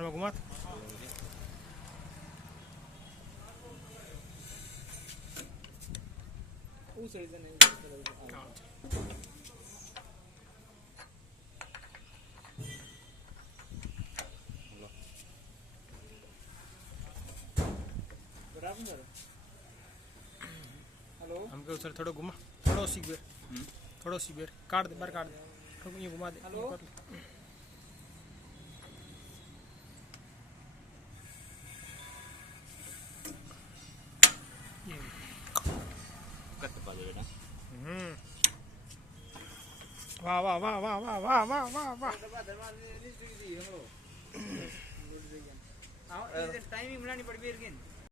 में घुमा उस रीजन नहीं हेलो हमके उधर थोड़ा घुमा थोड़ा सी बेर काट दे बाहर काट दे ये घुमा दे हेलो वाह वाह वाह वाह वाह वाह वाह वाह वाह टाइमिंग बनानी पड़ेगी